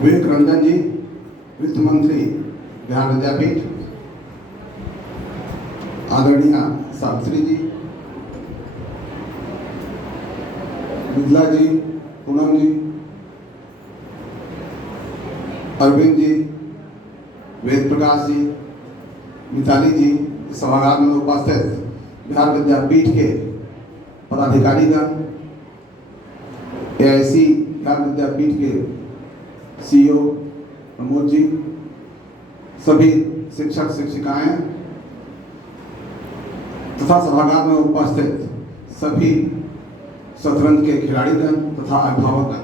विवेक रंजन जी, वित्त मंत्री बिहार विद्यापीठ, आदरणीय सावित्री जी, मिथिला जी, पूनम जी, अरविंद जी, वेद प्रकाश जी, मिताली जी, सभागार में उपस्थित बिहार विद्यापीठ के पदाधिकारीगण, AIC बिहार विद्यापीठ के CEO प्रमोद जी, सभी शिक्षक शिक्षिकाएं तथा सभागार में उपस्थित सभी शतरंज के खिलाड़ीगण तथा अभिभावकगण,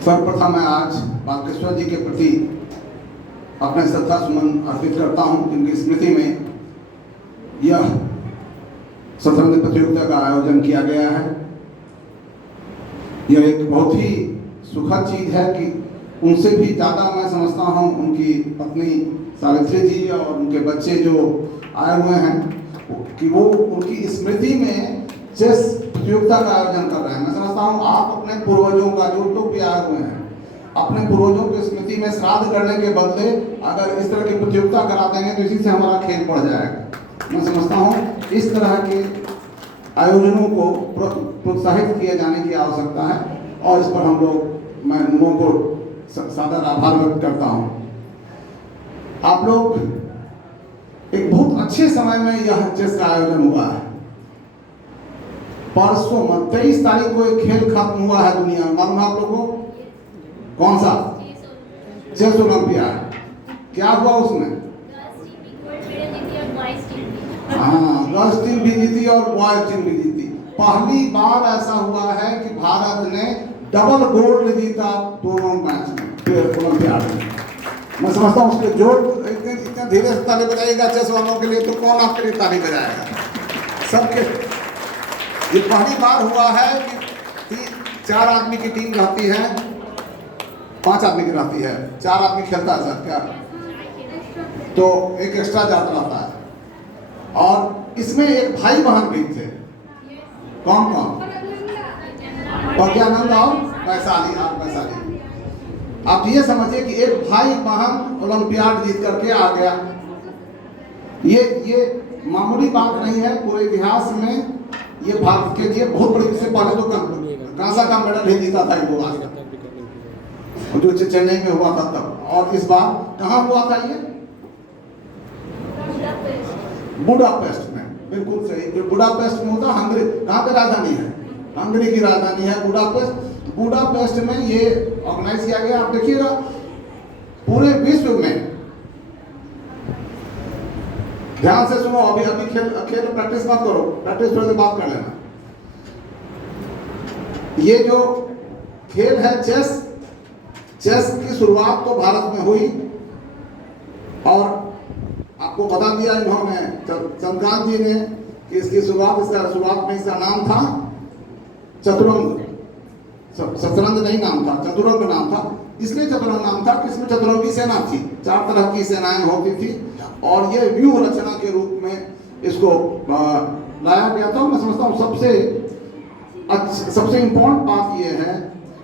सर्वप्रथम मैं आज बालकृष्ण जी के प्रति अपने श्रद्धा सुमन अर्पित करता हूं, जिनकी स्मृति में यह शतरंज प्रतियोगिता का आयोजन किया गया है। यह एक बहुत ही सुखद चीज है कि उनसे भी ज़्यादा मैं समझता हूँ उनकी पत्नी सावित्री जी और उनके बच्चे जो आए हुए हैं कि वो उनकी स्मृति में चेस प्रतियोगिता का आयोजन कर रहे हैं। मैं समझता हूँ आप अपने पूर्वजों का, जो लोग भी आए हुए हैं, अपने पूर्वजों की स्मृति में श्राद्ध करने के बदले अगर इस तरह की प्रतियोगिता करा देंगे तो इसी से हमारा खेल बढ़ जाएगा। मैं समझता हूँ इस तरह के आयोजनों को प्रोत्साहित किए जाने की आवश्यकता है और इस पर हम लोग, मैं लोगों को सादर आभार व्यक्त करता हूँ। आप लोग एक बहुत अच्छे समय में यह चेस का आयोजन हुआ है। परसों 23 तारीख को एक खेल खत्म हुआ है दुनिया में, मालूम है आप लोगों को? कौन सा? Chess Olympiad. क्या हुआ उसमें? हाँ, गर्ल्स टीम भी जीती और बॉयज टीम भी जीती। पहली बार ऐसा हुआ है कि भारत ने डबल गोल्ड जीता दोनों मैच में ओलंपियाड में। मैं समझता हूँ उसके जोर इतने धीरे से ताली बजाएगा चेस वालों के लिए, तो कौन आपके लिए ताली बजाएगा? सबके ये पहली बार हुआ है कि 4 आदमी की टीम रहती है, 5 आदमी की रहती है, 4 आदमी खेलता है सर क्या, तो एक एक्स्ट्रा जाता रहता है। और इसमें एक भाई बहन भी थे। कौन कौन? प्रज्ञानंद और वैशाली। आप ये समझिए कि एक भाई बहन ओलंपियाड जीत करके आ गया। ये मामूली बात नहीं है, पूरे इतिहास में ये भारत के लिए बहुत बड़ी। इससे पहले तो कांसा का मेडल ही जीता था वो आज तक, जो चेन्नई में हुआ था तब। और इस बार कहाँ हुआ था ये? बुडापेस्ट में। बिल्कुल सही, जो बुडापेस्ट में होता, हंगरी, कहाँ पे राजधानी है? हंगरी की राजधानी है बुडापेस्ट। बुडापेस्ट में ये ऑर्गेनाइज किया गया। आप देखिएगा पूरे विश्व में, ध्यान से सुनो, अभी खेल प्रैक्टिस मत करो, प्रैक्टिस थोड़ी बात कर लेना। ये जो खेल है चेस की शुरुआत तो भारत में हुई और आपको बता दिया इन्होंने, चंद्रकांत जी ने, कि इसकी शुरुआत में इसका नाम था चतुरंग। शतरंज नहीं नाम था, चतुरंग नाम था। इसलिए चतुरंग नाम था कि इसमें चतुरंगी सेना थी, 4 तरह की सेनाएं होती थी और ये व्यूह रचना के रूप में इसको लाया गया था। मैं समझता हूँ सबसे इम्पोर्टेंट बात ये है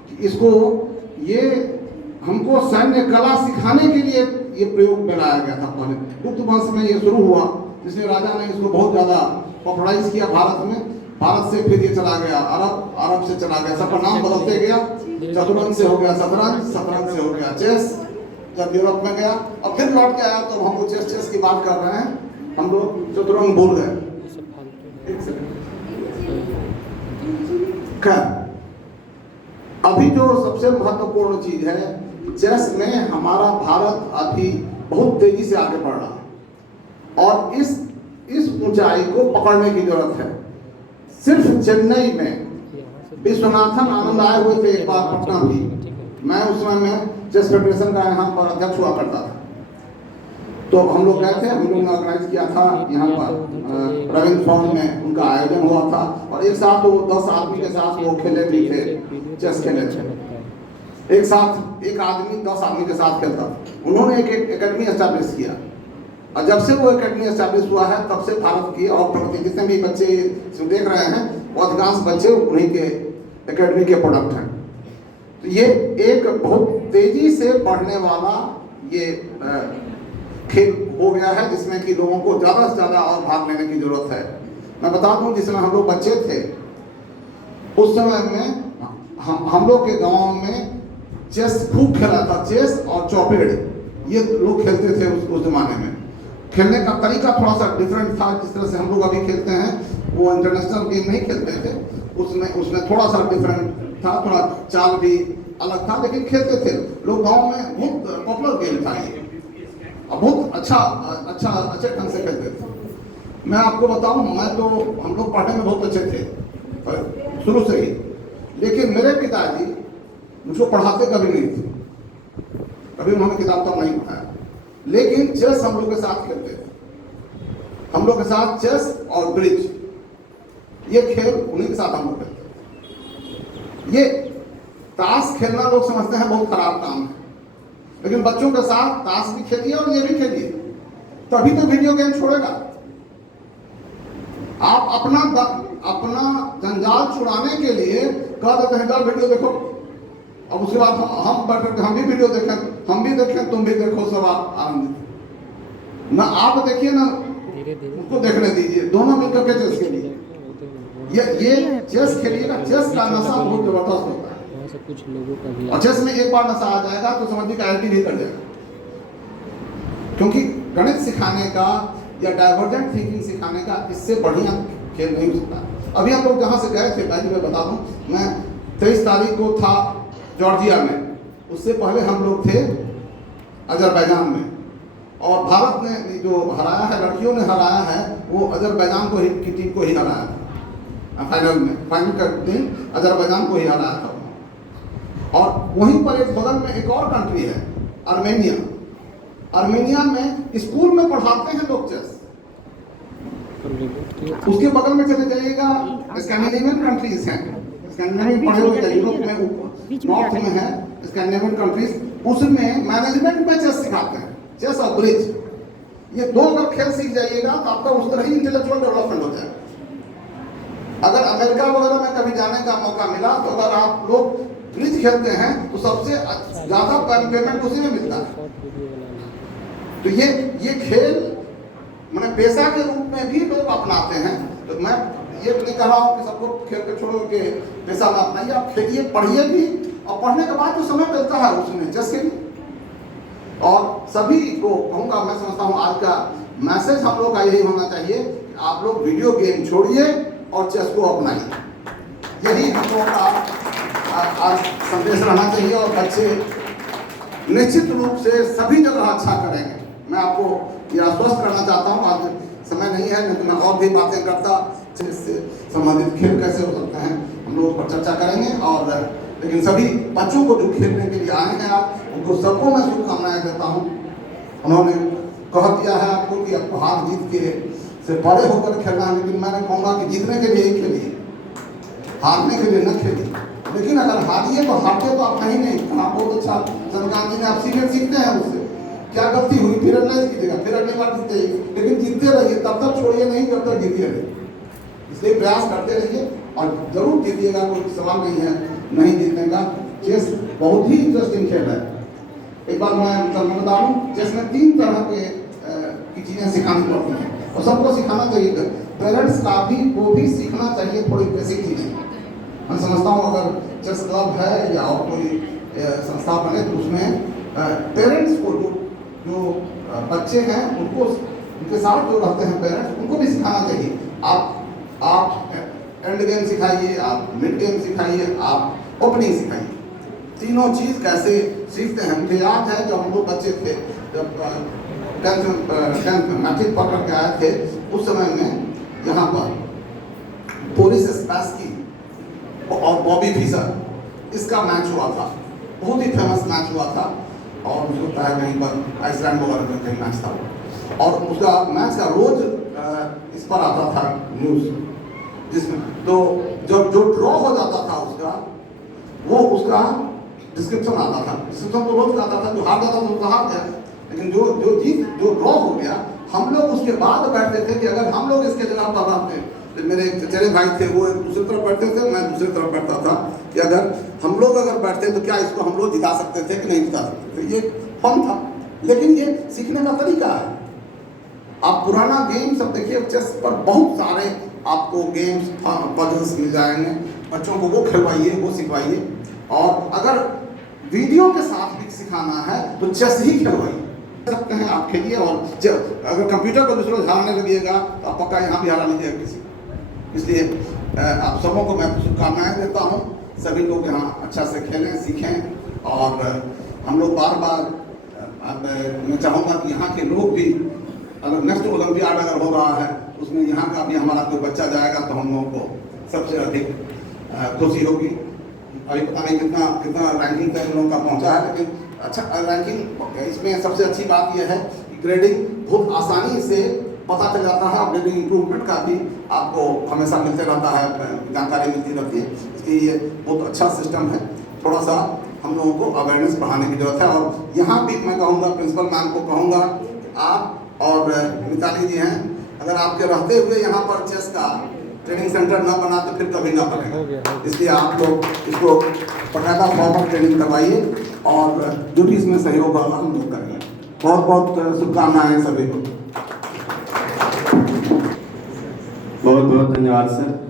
कि इसको हमको सैन्य कला सिखाने के लिए ये प्रयोग में लाया गया था। पहले गुप्त वंश में ये शुरू हुआ, जिसमें राजा ने इसको बहुत ज़्यादा पॉपुलराइज किया भारत में। भारत से फिर ये चला गया अरब से चला गया, सबका नाम बदलते गया। चतुरंग से हो गया शतरंज, शतरंज से हो गया चेस। जब यूरोप में गया और फिर लौट के आया तो हम लोग चेस की बात कर रहे हैं, हम लोग चतुरंग भूल गए। अभी जो सबसे महत्वपूर्ण चीज है, चेस में हमारा भारत अभी बहुत तेजी से आगे बढ़ रहा और इस ऊंचाई को पकड़ने की जरूरत है। सिर्फ चेन्नई में विश्वनाथन आनंद आए हुए थे एक बार पटना भी। मैं उस समय में चेस फेडरेशन का यहाँ पर अध्यक्ष हुआ करता था, तो हम लोग गए थे। हम लोग ने ऑर्गेनाइज किया था यहाँ पर रविंद्र भवन में, उनका आयोजन हुआ था और एक साथ वो 10 आदमी के साथ वो खेले भी थे, चेस खेले थे। एक साथ एक आदमी 10 आदमी के साथ खेलता था। उन्होंने एक एकेडमी एस्टैब्लिश किया और जब से वो एकेडमी एस्टैब्लिश हुआ है तब से भारत की और प्रगति, जितने भी बच्चे देख रहे हैं वो अधिकांश बच्चे उन्हीं के एकेडमी के प्रोडक्ट हैं। तो ये एक बहुत तेजी से बढ़ने वाला ये खेल हो गया है, जिसमें कि लोगों को ज़्यादा से ज़्यादा और भाग लेने की जरूरत है। मैं बता दूं, जिस समय हम लोग बच्चे थे उस समय में हम लोग के गांव में चेस खूब खेला था। चेस और चौपेड़ ये लोग खेलते थे उस जमाने में। खेलने का तरीका थोड़ा सा डिफरेंट था। जिस तरह से हम लोग अभी खेलते हैं, वो इंटरनेशनल गेम नहीं खेलते थे, उसमें थोड़ा सा डिफरेंट था, थोड़ा चाल भी अलग था, लेकिन खेलते थे लोग। गांव में बहुत पॉपुलर गेम था ये, और बहुत अच्छे ढंग से खेलते थे। मैं आपको बताऊं, मैं तो हम लोग पढ़ने में बहुत अच्छे थे शुरू से ही, लेकिन मेरे पिताजी मुझको पढ़ाते कभी नहीं थे, कभी उन्होंने किताब तो नहीं पढ़ाया, लेकिन चेस हम लोग के साथ खेलते थे। हम लोग के साथ चेस और ब्रिज, ये खेल उन्हीं के साथ हम लोग खेलते थे। ये ताश खेलना लोग समझते हैं बहुत खराब काम है, लेकिन बच्चों के साथ ताश भी खेलिए और ये भी खेलिए, तभी तो वीडियो गेम छोड़ेगा। आप अपना जंजाल छुड़ाने के लिए कह देते हैं चल वीडियो देखो, अब उसके बाद हम बैठ करके हम भी वीडियो देखें, हम भी देखें, तुम भी देखो, सब आप आनंदित। ना आप देखिए ना उसको देखने दीजिए, दोनों मिलकर के चेस खेलिए। ये चेस खेलिएगा, चेस का नशा बहुत जबरदस्त होता है। कुछ लोगों का भी और चेस में एक बार नशा आ जाएगा तो समझिए IIT भी कर जाएगा, क्योंकि गणित सिखाने का या डाइवर्जेंट थिंकिंग सिखाने का इससे बढ़िया खेल नहीं हो सकता। अभी हम लोग जहाँ से गए थे, पहले मैं बता दूं, मैं 23 तारीख को था जॉर्जिया में, उससे पहले हम लोग थे अजरबैजान में, और भारत ने जो हराया है, लड़कियों ने हराया है, वो अजरबैजान को ही की टीम को ही हराया था फाइनल का दिन अजरबैजान को ही हराया था। और वहीं पर एक बगल में एक और कंट्री है आर्मेनिया। आर्मेनिया में स्कूल में पढ़ाते हैं लोग चेस। उसके बगल में चले जाइएगा, स्कैंडिनेवियन कंट्रीज हैं, स्कैंडिनेवियन पढ़े हुए यूरोप में नॉर्थ में है स्कैंडिनेवियन कंट्रीज, उसमें मैनेजमेंट में चेस सिखाते हैं, चेस और ब्रिज। ये दो अगर खेल सीख जाइएगा तो आपका उस तरह ही इंटेलेक्चुअल डेवलपमेंट हो जाएगा। अगर अमेरिका वगैरह में कभी जाने का मौका मिला तो अगर आप लोग ब्रिज खेलते हैं तो सबसे ज्यादा पेमेंट उसी में मिलता है। तो ये खेल मैंने पेशा के रूप में भी लोग अपनाते हैं। तो मैं ये नहीं कह रहा हूँ कि सबको खेल के छोड़ो के पेशा में अपनाइए, आप खेलिए, पढ़िए भी, और पढ़ने के बाद जो समय मिलता है उसमें चेस खेलिए। और सभी को कहूँगा, मैं समझता हूँ आज का मैसेज हम लोग का यही होना चाहिए कि आप लोग वीडियो गेम छोड़िए और चेस को अपनाइए। यही हम लोगों का आज संदेश रहना चाहिए, और बच्चे निश्चित रूप से सभी जगह अच्छा करेंगे। मैं आपको ये आश्वस्त करना चाहता हूँ। आज समय नहीं है, नहीं तो मैं और भी बातें करता, इससे संबंधित खेल कैसे हो सकते हैं हम लोग पर चर्चा करेंगे। और लेकिन सभी बच्चों को जो खेलने के लिए आए हैं आज, उनको सबको मैं शुभकामनाएं देता हूँ। उन्होंने कह दिया है आपको कि आपको हार जीत के से बड़े होकर खेलना है, लेकिन मैंने कहूँगा कि जीतने के लिए ही खेलिए, हारने के लिए न खेलिए। लेकिन अगर हारिए तो हारते तो आप कहीं नहीं। आप बहुत अच्छा चंद्रकांत जी ने आप सीनियर सीखते हैं उससे, क्या गलती हुई फिर एनालाइज कीजिएगा, फिर अगली बार जीते, लेकिन जीतते रहिए, तब तक छोड़िए नहीं जब तक जीतिए रहिए। इसलिए प्रयास करते रहिए और जरूर जीतिएगा, कोई सवाल नहीं है नहीं जीतने का। चेस बहुत ही इंटरेस्टिंग खेल है। एक बार मैं बता दूँ, चेस में 3 तरह की चीज़ें सिखानी पड़ती हैं, और सबको सिखाना चाहिए। पेरेंट्स का भी को भी सीखना चाहिए थोड़ी बेसिक चीज़ें। मैं समझता हूँ अगर चेस क्लब है या और कोई संस्था बने तो उसमें पेरेंट्स को जो बच्चे हैं उनको, उनके साथ जो रहते हैं पेरेंट्स, उनको भी सिखाना चाहिए। आप एंड गेम सिखाइए, आप मिड गेम सिखाइए, आप ओपनिंग सिखाइए। तीनों चीज़ कैसे सीखते हैं। मुझे याद है जब हम लोग बच्चे थे, जब 10th मैट्रिक पढ़ करके आए थे, उस समय में यहाँ पर बोरिस स्पैस्की और बॉबी फिशर इसका मैच हुआ था, बहुत ही फेमस मैच हुआ था। और मुझे लगता है कहीं पर आइसलैंड वगैरह में कहीं मैच था, और उसका मैच का रोज इस पर आता था न्यूज़, जिसमें तो जब जो ड्रॉ हो जाता था उसका डिस्क्रिप्शन आता था। डिस्क्रिप्शन तो रोज आता था, जो हार जाता था उसका हार गया, लेकिन जो ड्रॉ हो गया, हम लोग उसके बाद बैठते थे कि अगर हम लोग इसके जगह पर रहते मेरे चचेरे भाई थे, वो दूसरी तरफ बैठते थे, मैं दूसरी तरफ बैठता था, कि अगर हम लोग बैठते तो क्या इसको हम लोग जिता सकते थे कि नहीं जिता सकते थे। ये फन था, लेकिन ये सीखने का तरीका है। आप पुराना गेम सब देखिए, चेस पर बहुत सारे आपको गेम्स पजल्स मिल जाएंगे, बच्चों को वो खिलवाइए, वो सिखवाइए। और अगर वीडियो के साथ भी सिखाना है तो चेस ही खिलवाइए सकते हैं आप, खेलिए। और अगर कंप्यूटर को दूसरों हराने लगिएगा तो आप पक्का यहाँ भी हरा लीजिएगा किसी को। इसलिए आप सबों को मैं शुभकामनाएं देता हूँ, सभी लोग यहाँ अच्छा से खेलें, सीखें। और हम लोग बार बार मैं चाहूँगा कि यहाँ के लोग भी, अगर नेक्स्ट ओलंपियाड अगर हो रहा है उसमें यहाँ का भी हमारा कोई बच्चा जाएगा तो हम लोगों को सबसे अधिक खुशी होगी। अभी पता नहीं कितना रैंकिंग तक लोगों का पहुँचा है, लेकिन अच्छा रैंकिंग, इसमें सबसे अच्छी बात यह है कि ग्रेडिंग बहुत आसानी से पता चल जाता है। ग्रेडिंग इम्प्रूवमेंट का भी आपको हमेशा मिलते रहता है, जानकारी मिलती रहती है। इसलिए ये बहुत अच्छा सिस्टम है। थोड़ा सा हम लोगों को अवेयरनेस बढ़ाने की जरूरत है। और यहाँ भी मैं कहूँगा, प्रिंसिपल मैम को कहूँगा, आप और मिताली जी हैं, अगर आपके रहते हुए यहाँ पर चेस का ट्रेनिंग सेंटर ना बना तो फिर कभी ना बनेगा। इसलिए आप लोग इसको बकायदा फॉर्मल ट्रेनिंग करवाइए और जो भी इसमें सहयोग होगा हम लोग करेंगे। बहुत बहुत शुभकामनाएं सभी को। बहुत बहुत धन्यवाद सर।